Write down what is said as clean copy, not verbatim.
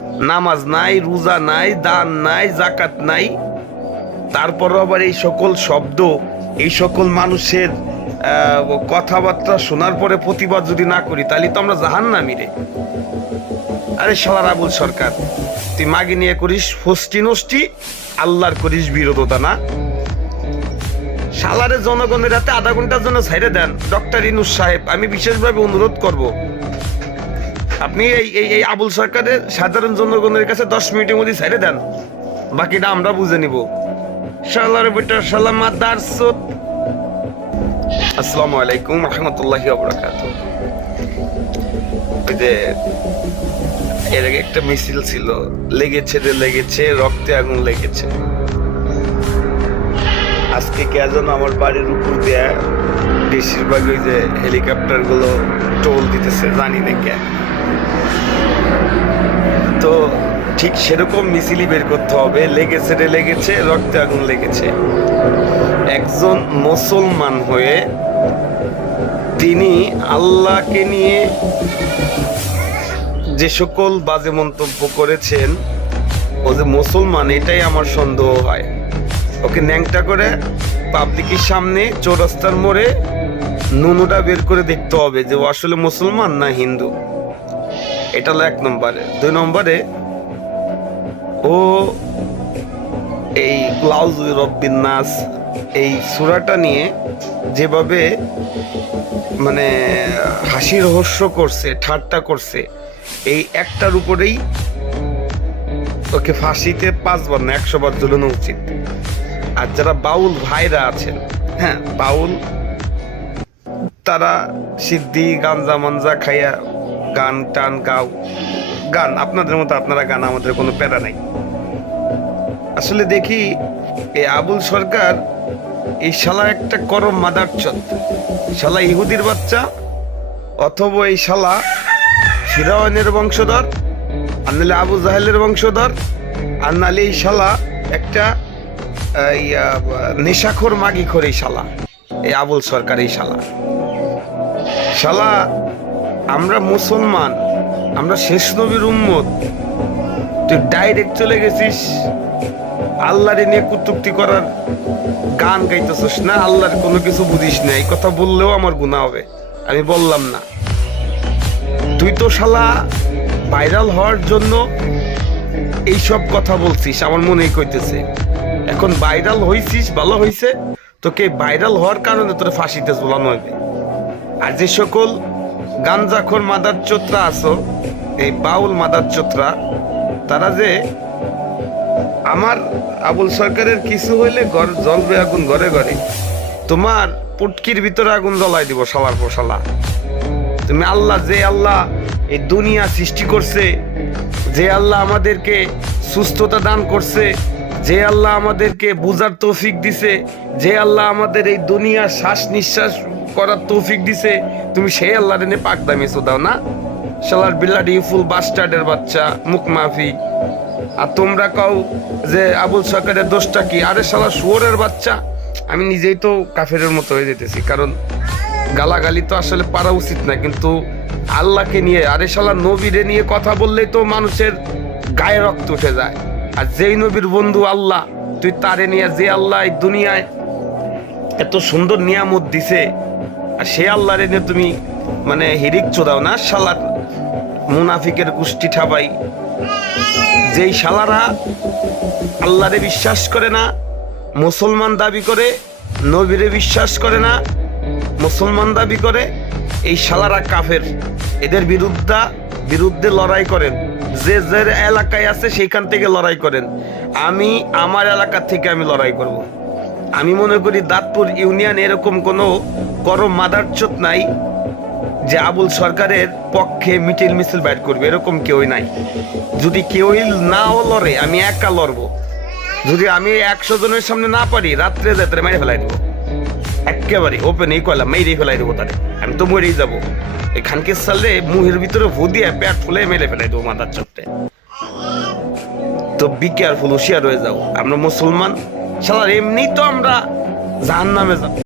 নামাজ নাই, রোজা নাই, দান নাই, জাকাত নাই, তারপর আবার এই সকল শব্দ, এই সকল মানুষের কথাবার্তা শোনার পরে প্রতিবাদ যদি না করি, তাহলে তো আমরা জাহান্নামী রে। আরে শালার আবুল সরকার, তুই মাগে নিয়ে করিস ফষ্টি নষ্টি, আল্লাহর করিস বিরোধতা না। শালারে জনগণের হাতে আধা ঘন্টার জন্য ছাইড়ে দেন। ডক্টর ইনুস সাহেব, আমি বিশেষভাবে অনুরোধ করব, আপনি এই আবুল সরকারের সাধারণ জনগণের কাছে 10 মিনিটের মধ্যে ছাইড়ে দেন, বাকিটা আমরা বুঝে নিব। শালার বেটা শালা মাদারচোদ। আসসালামু আলাইকুম রাহমাতুল্লাহি ওয়া বারাকাতুহু। ওই যে এর আগে একটা মিছিল ছিল, লেগেছে রে লেগেছে, রক্তে আগুন লেগেছে। আজকে কে যেন আমার বাড়ির উপর দিয়ে বেশিরভাগ ওই যে হেলিকপ্টার গুলো টোল দিতেছে, জানি না কে। তো ঠিক সেরকম মিছিলই বের করতে হবে, লেগেছে রে লেগেছে, রক্তে আগুন লেগেছে। একজন মুসলমান হয়ে তিনি আল্লাহকে নিয়ে যে সকল বাজে মন্তব্য করেছেন, ও যে মুসলমান এটাই আমার সন্দেহ হয়। ওকে ন্যাংটা করে পাবলিকের সামনে চৌরাস্তার মোড়ে নুনুটা বের করে দেখতে হবে যে ও আসলে মুসলমান না হিন্দু। এটা হলো 1 নম্বরে। 2 নম্বরে, ও এই ক্লাউজু রব্বিন নাস এই সূরাটা নিয়ে যেভাবে মানে হাসি রহস্য করছে, ঠাট্টা করছে, এই একটার উপরেই ওকে ফাঁসিতে 5 বার না 100 বার ঝুলানো উচিত। আর যারা বাউল ভাইরা আছেন, হ্যাঁ বাউল, তারা সিদ্ধি গাঞ্জা মাঞ্জা খাইয়া গান টান গাও, গান আপনাদের মতো আপনারা গান, আমাদের কোনো প্যারা নাই। আসলে দেখি এই আবুল সরকার, এই শালা একটা করম মাদারচোদ, শালা ইহুদির বাচ্চা, অথবা এই শালা ফিরাউনের বংশধর, আর নাহলে আবু জাহেলের বংশধর, আর নাহলে এই শালা একটা নেশাখোর মাগিখোর। এই শালা, এই আবুল সরকার, এই শালা শালা আমরা মুসলমান, আমরা শেষ নবীর উম্মত, তুই ডাইরেক্ট চলে গেছিস আল্লাহরে নিয়ে কুতুক্তি করার, গান গাইতেছিস না, আল্লাহর কোনো কিছু বুঝিস না। এই কথা বললেও আমার গুনাহ হবে, আমি বললাম না। তুই তো শালা ভাইরাল হওয়ার জন্য এইসব কথা বলছিস, আমার মনেই কইতেছে। এখন ভাইরাল হইছিস, ভালো হইছে, তোকে ভাইরাল হওয়ার কারণে তোর ফাঁসিতে ঝোলানো হইবে। আর যে সকল গাঞ্জাখোর মাদারচোদরা আছো, এই বাউল মাদারচোদরা, তারা যে আমার আবুল সরকারের কিছু হইলে ঘর জ্বলবে আগুন ঘরে ঘরে, তোমার পুটকির ভিতরে আগুন জ্বলাই দিব শালার পর শালা। তুমি আল্লাহ, যে আল্লাহ এই দুনিয়া সৃষ্টি করছে, যে আল্লাহ আমাদেরকে সুস্থতা দান করছে, যে আল্লাহ আমাদেরকে বুঝার তৌফিক দিছে, যে আল্লাহ আমাদের এই দুনিয়া শ্বাস নিঃশ্বাস করার তৌফিক দিছে, তুমি সেই আল্লাহর এনে পাক দামি দাও না। শালার বিল্লাডি ফুল বাস্টার্ডের বাচ্চা, মুখ মাফি। আর তোমরা কও যে আবুল সরকারের দোষটা কি? আরে শালা শুয়োরের বাচ্চা। আমি নিজেই তো কাফেরের মতো হয়ে যেতেছি, কারণ গালাগালি তো আসলে পারা উচিত না, কিন্তু আল্লাহকে নিয়ে, আরে শালা নবীরে নিয়ে কথা বললেই তো মানুষের গায়ে রক্ত উঠে যায়। আর যেই নবীর বন্ধু আল্লাহ, তুই তারে নিয়ে, যে আল্লাহ এই দুনিয়ায় এত সুন্দর নিয়ামত দিছে, আর সে আল্লাহরে নিয়ে তুমি মানে হিরিক চোদাও না। শালার মুনাফিকের গোষ্ঠী ঠাবাই, যেই শালারা আল্লাহরে বিশ্বাস করে না, মুসলমান দাবি করে, নবীরে বিশ্বাস করে না, মুসলমান দাবি করে, এই শালারা কাফের। এদের বিরুদ্ধে লড়াই করেন, যে যে এলাকায় আছে সেইখান থেকে লড়াই করেন। আমি আমার এলাকা থেকে আমি লড়াই করব। আমি মনে করি দাঁতপুর ইউনিয়ন এরকম কোনো করম মাদারচোদ নাই যে আবুল সরকারের পক্ষে মিছিল মিছিল বাইর করবে, এরকম কেউই নাই। যদি কেউই নাও লড়ে, আমি একা লড়বো। যদি আমি 100 জনের সামনে না পারি, রাত্রে যাত্রে মেরে ফেলাই দেবো, একেবারে ওপেন এই কয়লা মেরে ফেলাই দেবো তাদের। আমি তো মরেই যাবো। এই খানকে সালে মুহের ভিতরে ভু দিয়ে পেট ফুলে মেরে ফেলাই দেবো মাথার চোখে। তো বি কেয়ারফুল, হুঁশিয়ার হয়ে যাও। আমরা মুসলমান, শালার এমনি তো আমরা জাহান্নামে যাব।